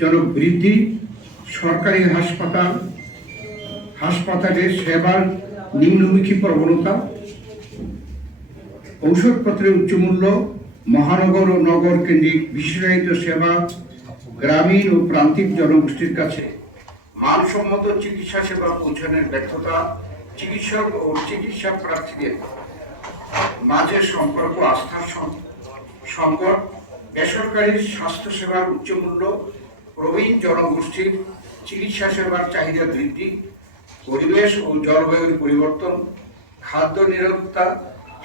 জনবৃদ্ধি, সরকারি হাসপাতালের সেবার নিম্নমুখী প্রবণতা, ঔষধপত্রের উচ্চমূল্য, মহানগর ও নগর কেন্দ্রিক বিশেষায়িত সেবা, গ্রামীণ ও প্রান্তিক জনগোষ্ঠীর কাছে মানসম্মত চিকিৎসা সেবা পৌঁছানোর ব্যর্থতা, চিকিৎসক ও চিকিৎসা প্রার্থীদের মাঝে সম্পর্ক আস্থার সংকট, বেসরকারি স্বাস্থ্যসেবার উচ্চমূল্য, প্রবীণ জনগোষ্ঠীর চিকিৎসা সেবার চাহিদা বৃদ্ধি, পরিবেশ ও জলবায়ুর পরিবর্তন, খাদ্য নিরাপত্তা,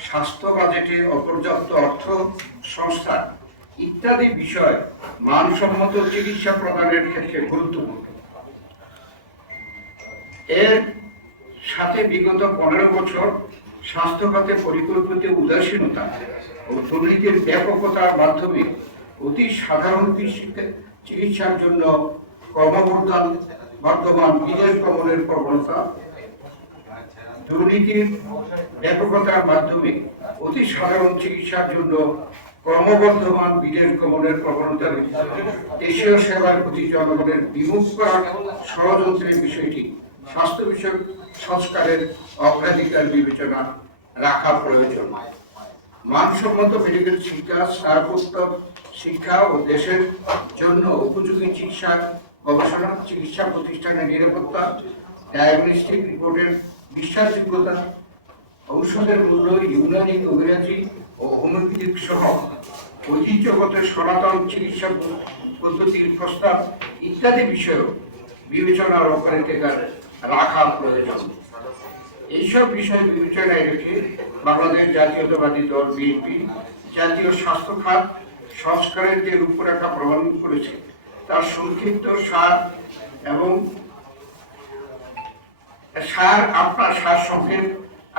স্বাস্থ্য বাজেটে অপর্যাপ্ত অর্থ সংস্থান ইত্যাদি বিষয় মানসম্মত চিকিৎসা প্রদানের ক্ষেত্রে গুরুত্বপূর্ণ। এর সাথে বিগত 15 বছর স্বাস্থ্য খাতে পরিকল্পিত উদাসীনতা ও দুর্নীতির ব্যাপকতার মাধ্যমে অতি সাধারণ চিকিৎসার জন্য ক্রমবর্ধমান বিদেশ গমনের প্রবণতা, দুর্নীতির ব্যাপকতার মাধ্যমে অতি সাধারণ চিকিৎসার জন্য ক্রমবর্ধমান বিদেশ গমনের প্রবণতার দেশীয় সেবার প্রতি জনগণের বিমুখ করার ষড়যন্ত্রের বিষয়টি স্বাস্থ্য বিষয়ক সংস্কারের অগ্রাধিকার বিবেচনা রাখা প্রয়োজন। মানসম্মত মেডিকেল শিক্ষা, স্নাতকোত্তর শিক্ষা ও দেশের জন্য উপযোগী চিকিৎসা গবেষণা, চিকিৎসা প্রতিষ্ঠানের নিরাপত্তা, ডায়াগনস্টিক রিপোর্টের বিশ্বাসযোগ্যতা, ঔষধের মূল্য, ইউনানি, কবিরাজি ও হোমিওপ্যাথিক সহ ঐতিহ্যগত সনাতন চিকিৎসা পদ্ধতির প্রস্তাব ইত্যাদি বিষয়েও বিবেচনার অগ্রাধিকার রাখা প্রয়োজন। এইসব বিষয় বিবেচনায় রেখে বাংলাদেশ জাতীয়তাবাদী দল বিএনপি জাতীয় স্বাস্থ্য খাত সংস্কারের যে রূপরেখা প্রণয়ন করেছে তার সংক্ষিপ্ত সার সংক্ষেপ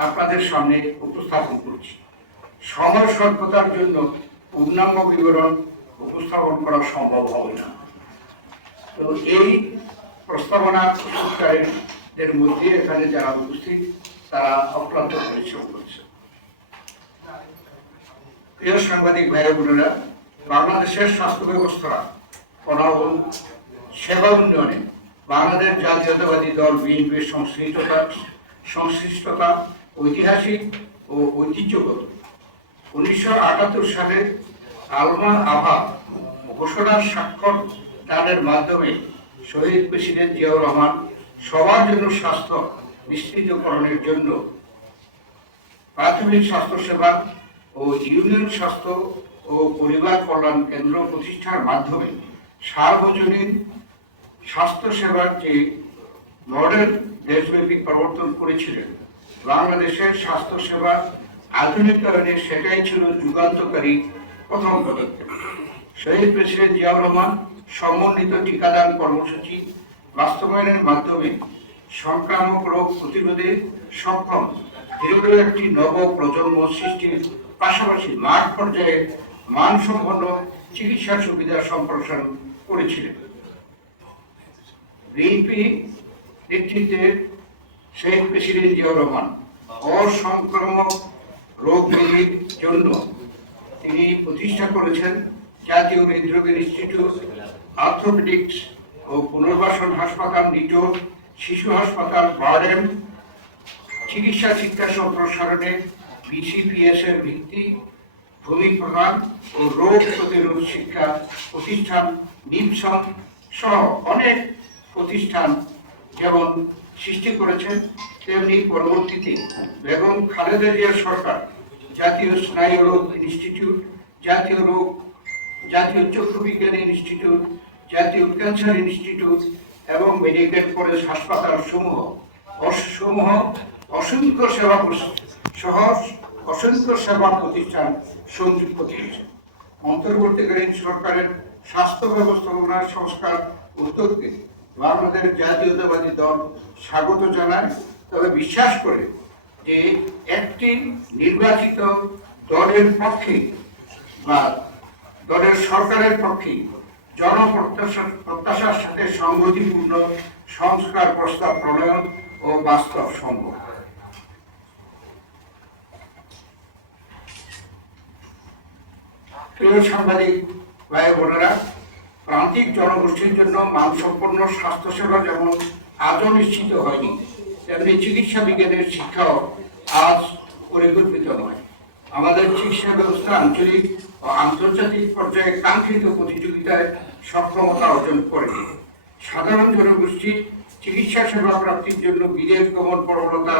আপনাদের সামনে উপস্থাপন করছি। সময় স্বল্পতার জন্য পূর্ণাঙ্গ বিবরণ উপস্থাপন করা সম্ভব হবে না। তো এই প্রস্তাবনা প্রস্তুতকারীদের মধ্যে এখানে যারা উপস্থিত তারা অক্লান্ত পরিশ্রম করছে। প্রিয় সাংবাদিক ভাই বোনেরা, বাংলাদেশের স্বাস্থ্য ব্যবস্থা সেবা উন্নয়নে বাংলাদেশ জাতীয়তাবাদী দল বিএনপির সংশ্লিষ্টতা ঐতিহাসিক ও ঐতিহ্যগত। 1978 সালে আলমান আভা ঘোষণার স্বাক্ষর দানের মাধ্যমে শহীদ প্রেসিডেন্ট জিয়াউর রহমান সবার জন্য স্বাস্থ্য নিশ্চিতকরণের জন্য প্রাথমিক স্বাস্থ্যসেবা ও ইউনিয়ন স্বাস্থ্য ও পরিবার কল্যাণ কেন্দ্র প্রতিষ্ঠার মাধ্যমে সার্বজনীন স্বাস্থ্যসেবার যে মডেল দেশব্যাপী প্রবর্তন করেছিলেন। বাংলাদেশের স্বাস্থ্যসেবা আধুনিকায়নে সেটাই ছিল যুগান্তকারী প্রথম পদক্ষেপ। শহীদ প্রেসিডেন্ট জিয়াউর রহমান সমন্বিত টিকাদান কর্মসূচি বাস্তবায়নের মাধ্যমে সংক্রামক রোগ প্রতিরোধে সক্ষম দৃঢ় একটি নব প্রজন্ম সৃষ্টির পাশাপাশি মাঠ পর্যায়ে মানসম্পন্ন চিকিৎসা সুবিধা সম্প্রসারণ করেছিলেন। বিএনপি নেতৃত্বে শহীদ প্রেসিডেন্ট জিয়াউর রহমান অসংক্রামক রোগ নিধির জন্য তিনি প্রতিষ্ঠা করেছেন জাতীয় হৃদরোগ ইনস্টিটিউট, অর্থোপেডিক্স ও পুনর্বাসন হাসপাতাল নিটোর, শিশু হাসপাতাল বারডেম, চিকিৎসা শিক্ষা সম্প্রসারণে বিসিপিএস এর ভিত্তি, ভূমি প্রদান ও রোগ প্রতিরোধ শিক্ষা প্রতিষ্ঠান নিমসন সহ অনেক প্রতিষ্ঠান যেমন সৃষ্টি করেছেন, তেমনি পরবর্তীতে বেগম খালেদা জিয়া সরকার জাতীয় স্নায়ু রোগ ইনস্টিটিউট, জাতীয় চক্ষু বিজ্ঞান ইনস্টিটিউট, জাতীয় ক্যান্সার ইনস্টিটিউট এবং মেডিকেল কলেজ হাসপাতাল সমূহ অসংখ্য সেবা প্রতিষ্ঠান সংযুক্ত করেছে। অন্তর্বর্তীকালীন সরকারের স্বাস্থ্য ব্যবস্থাপনা সংস্কার উদ্যোগকে বাংলাদেশ জাতীয়তাবাদী দল স্বাগত জানায়, তবে বিশ্বাস করে যে একটি নির্বাচিত দলের পক্ষে বা দলের সরকারের পক্ষে জনপ্রত্যাশার সাথে সংগতিপূর্ণ সংস্কার প্রস্তাব প্রণয়ন ও বাস্তব সম্ভব। প্রিয় সাংবাদিক ভাই বোনেরা, প্রান্ত প্রান্তিক জনগোষ্ঠীর জন্য মানসম্পন্ন স্বাস্থ্যসেবা যেমন আজও নিশ্চিত হয়নি, তেমনি চিকিৎসা বিজ্ঞানের শিক্ষাও আজ পরিকল্পিত নয়। আমাদের চিকিৎসা ব্যবস্থা আঞ্চলিক ও আন্তর্জাতিক পর্যায়ে কাঙ্ক্ষিত প্রতিযোগিতায় সক্ষমতা অর্জন করেনি। সাধারণ জনগোষ্ঠীর চিকিৎসা সেবা প্রাপ্তির জন্য বিদেশ গমন প্রবণতা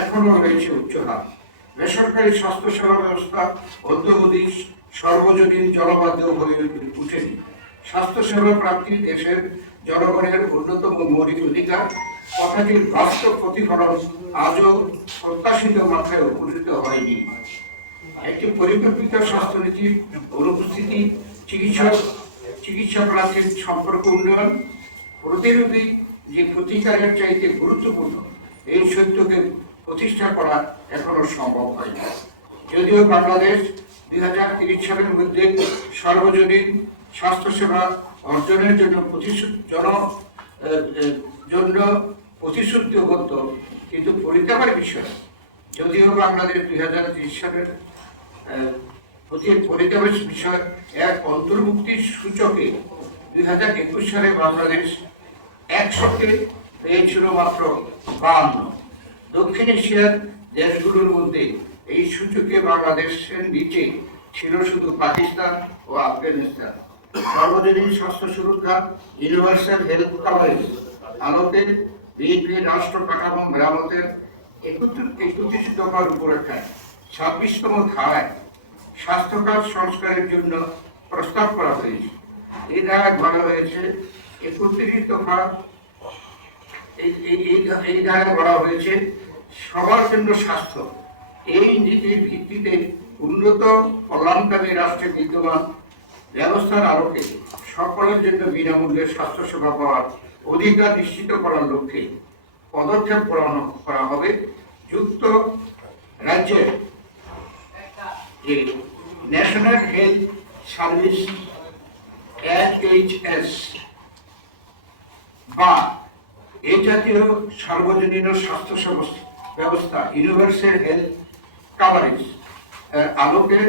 এখনো রয়েছে উচ্চ হার। বেসরকারি স্বাস্থ্য সেবা ব্যবস্থা অদ্যাবধি সর্বজনীন জনবাধ্য হয়ে উঠেনি। স্বাস্থ্য সেবা প্রাপ্তি দেশের জনগণের অন্যতম মৌলিক অধিকার, কথাটির বাস্তব প্রতিফলন আজও প্রত্যাশিত মাত্রায় উপনীত হয়নি। একটি পরিকল্পিত স্বাস্থ্যনীতির অনুপস্থিতি, চিকিৎসা প্রার্থীর সম্পর্ক উন্নয়ন, প্রতিরোধী যে প্রতিকারের চাইতে গুরুত্বপূর্ণ, এই সত্যকে প্রতিষ্ঠা করা এখনো সম্ভব হয়নি। যদিও বাংলাদেশ 2030 সালের মধ্যে সর্বজনীন স্বাস্থ্যসেবা অর্জনের জন্য প্রতিশ্রুতিবদ্ধ, কিন্তু পরিকাঠামোর বিষয় যদিও বাংলাদেশ 2030 সালের পরিকাঠামোর বিষয় এক অন্তর্ভুক্তির সূচকে 2021 সালে বাংলাদেশ 100-তে পেয়েছিল মাত্র 52। দক্ষিণ এশিয়ার দেশগুলোর মধ্যে এই সূচকে বাংলাদেশের নিচে ছিল শুধু পাকিস্তান ও আফগানিস্তান। সর্বজনীন স্বাস্থ্য সুরক্ষা ইউনিভার্সাল হেলথ কভারেজ আলোকে বিএনপি রাষ্ট্র কাঠামো মেরামতের 31 দফার রূপরেখায় 26তম ধারায় স্বাস্থ্য খাত সংস্কারের জন্য প্রস্তাব করা হয়েছে। এই ধারায় বলা হয়েছে 31 দফা, এই ধারায় বলা হয়েছে সবার জন্য স্বাস্থ্য। এই নীতির ভিত্তিতে উন্নত কল্যাণকামী রাষ্ট্রে বিদ্যমান ব্যবস্থার আলোকে সকলের জন্য বিনামূল্যে স্বাস্থ্যসেবা পাওয়ার অধিকার নিশ্চিত করার লক্ষ্যে পদক্ষেপ করা হবে। যুক্ত রাজ্যের যে ন্যাশনাল হেলথ সার্ভিস NHS বা এই জাতীয় সার্বজনীন স্বাস্থ্য ব্যবস্থা ইউনিভার্সাল হেলথ কভারেজ আলোকে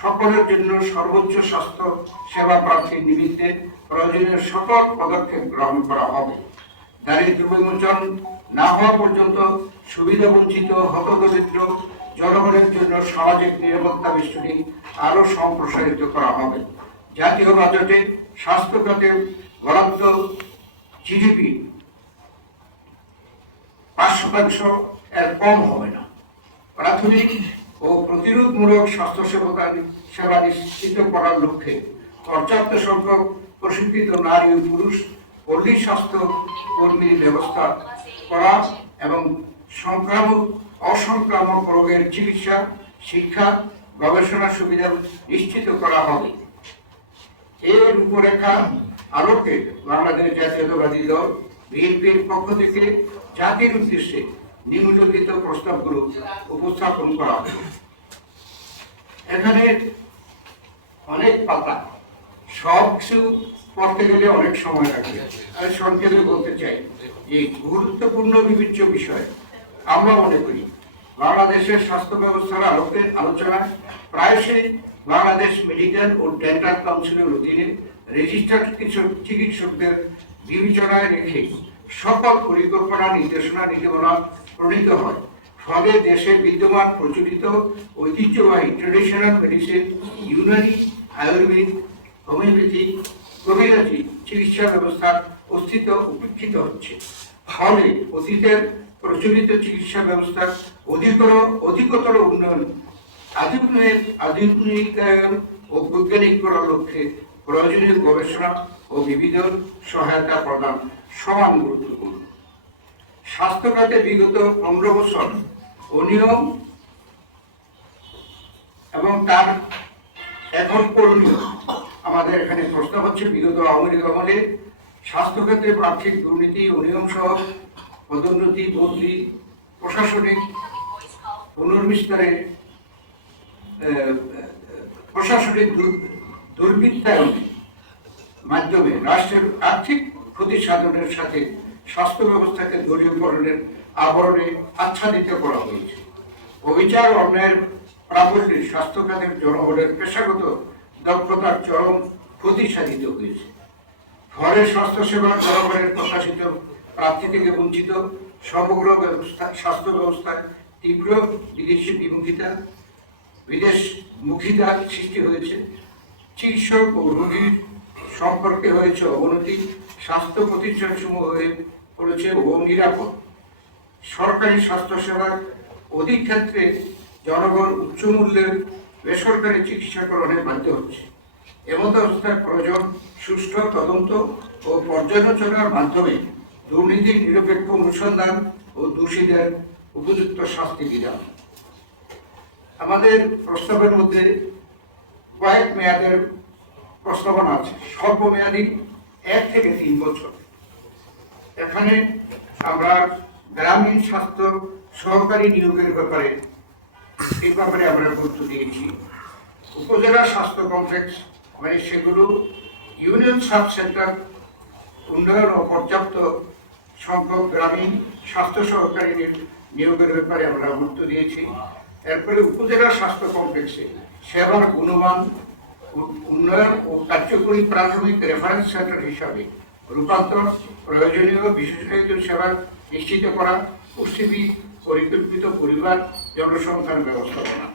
সকলের জন্য সর্বোচ্চ স্বাস্থ্য সেবা প্রাপ্তির নিমিত্তে প্রয়োজনীয় সকল পদক্ষেপ গ্রহণ করা হবে। দারিদ্র্য বিমোচন না হওয়া পর্যন্ত সুবিধা বঞ্চিত হতদরিদ্র জনগণের জন্য সামাজিক নিরাপত্তা বেষ্টনী আরো সম্প্রসারিত করা হবে। জাতীয় বাজেটে স্বাস্থ্য খাতে বরাদ্দ জিডিপি 5% এর কম হবে না। প্রাথমিক ও প্রতিরোধমূলক স্বাস্থ্য সেবা নিশ্চিত করার লক্ষ্যে পর্যাপ্ত সংখ্যক প্রশিক্ষিত নারী ও পুরুষ পল্লী স্বাস্থ্য কর্মীর ব্যবস্থা করা এবং অসংক্রামক রোগের চিকিৎসা, শিক্ষা, গবেষণা সুবিধা নিশ্চিত করা হবে। এর রূপরেখা আলোকে বাংলাদেশ জাতীয়তাবাদী দল বিএনপির পক্ষ থেকে জাতির উদ্দেশ্যে নিম্নলিখিত প্রস্তাবগুলো উপস্থাপন করা হবে। এখানে অনেক পাতা, সব কিছু পড়তে গেলে অনেক সময় লাগবে। আমি সংক্ষেপে বলতে চাই যে গুরুত্বপূর্ণ বিবেচ্য বিষয় আমরা মনে করি বাংলাদেশের স্বাস্থ্য ব্যবস্থার আলোচনায় প্রায়শই বাংলাদেশ মেডিকেল ও ডেন্টাল কাউন্সিলের অধীনে রেজিস্টার্ড চিকিৎসকদের বিবেচনায় রেখে সকল পরিকল্পনা নীতিমালা প্রণীত হয়। ফলে দেশে বিদ্যমান প্রচলিত ঐতিহ্যবাহী traditional medicine, Unani, Ayurveda, homeopathy, কবিরাজি চিকিৎসা ব্যবস্থার অস্তিত্ব উপেক্ষিত হচ্ছে। ফলে অতীতের প্রচলিত চিকিৎসা ব্যবস্থার অধিকতর উন্নয়ন, আধুনিকায়ন ও বৈজ্ঞানিক করার লক্ষ্যে প্রয়োজনীয় গবেষণা ও বিবিধ সহায়তা প্রদান সমান গুরুত্বপূর্ণ। স্বাস্থ্য খাতে বিগত 15 বছর অনিয়ম এবং তার এখন করণীয় আমাদের এখানে প্রশ্ন হচ্ছে। বিগত আওয়ামী লীগ আমলে স্বাস্থ্য ক্ষেত্রে আর্থিক দুর্নীতি, অনিয়ম সহ পদোন্নতি, বদলি, প্রশাসনিক পুনর্বিস্তারে প্রশাসনিক দুর্বৃত্তায়নের মাধ্যমে রাষ্ট্রের আর্থিক ক্ষতি সাধনের সাথে স্বাস্থ্য ব্যবস্থাকে দলীয়করণের আবরণে আচ্ছাদিত করা হয়েছে। অবিচার অন্যায়ের প্রাবল্যে স্বাস্থ্য খাতের জনগণের পেশাগত দক্ষতার চরম ক্ষতি সাধিত হয়েছে। ঘরের স্বাস্থ্যসেবা জনগণের প্রকাশিত প্রাপ্তি থেকে বঞ্চিত, সমগ্র স্বাস্থ্য ব্যবস্থায় তীব্র বিদেশি বিদেশমুখিতা সৃষ্টি হয়েছে। চিকিৎসক ও রোগীর সম্পর্কে হয়েছে অবনতি, স্বাস্থ্য প্রতিষ্ঠান সমূহ হয়ে পড়েছে অনিরাপদ। সরকারি স্বাস্থ্যসেবার অধিক ক্ষেত্রে জনগণ উচ্চ মূল্যের বেসরকারি চিকিৎসা গ্রহণে বাধ্য হচ্ছে। এমত অবস্থায় প্রয়োজন সুষ্ঠু তদন্ত ও পর্যালোচনার মাধ্যমে দুর্নীতির নিরপেক্ষ অনুসন্ধান ও দোষীদের উপযুক্ত শাস্তি বিধান। আমাদের প্রস্তাবের মধ্যে কয়েক মেয়াদের প্রস্তাবনা আছে, স্বল্প মেয়াদী 1 থেকে 3 বছর। এখানে আমরা গ্রামীণ স্বাস্থ্য সহকারী নিয়োগের ব্যাপারে আমরা গুরুত্ব দিয়েছি। উপজেলা স্বাস্থ্য কমপ্লেক্স মানে সেগুলো ইউনিয়ন সাব সেন্টার উন্নয়ন ও পর্যাপ্ত সংখ্যক গ্রামীণ স্বাস্থ্য সহকারী নিয়োগের ব্যাপারে আমরা গুরুত্ব দিয়েছি। এরপরে উপজেলা স্বাস্থ্য কমপ্লেক্সে সেবার গুণমান উন্নয়ন ও কার্যকরী প্রাথমিক রেফারেন্স সেন্টার হিসাবে রূপান্তর, প্রয়োজনীয় বিশেষায়িত সেবা নিশ্চিত করা, পরিকল্পিত পরিবার জনসংখ্যার ব্যবস্থাপনা।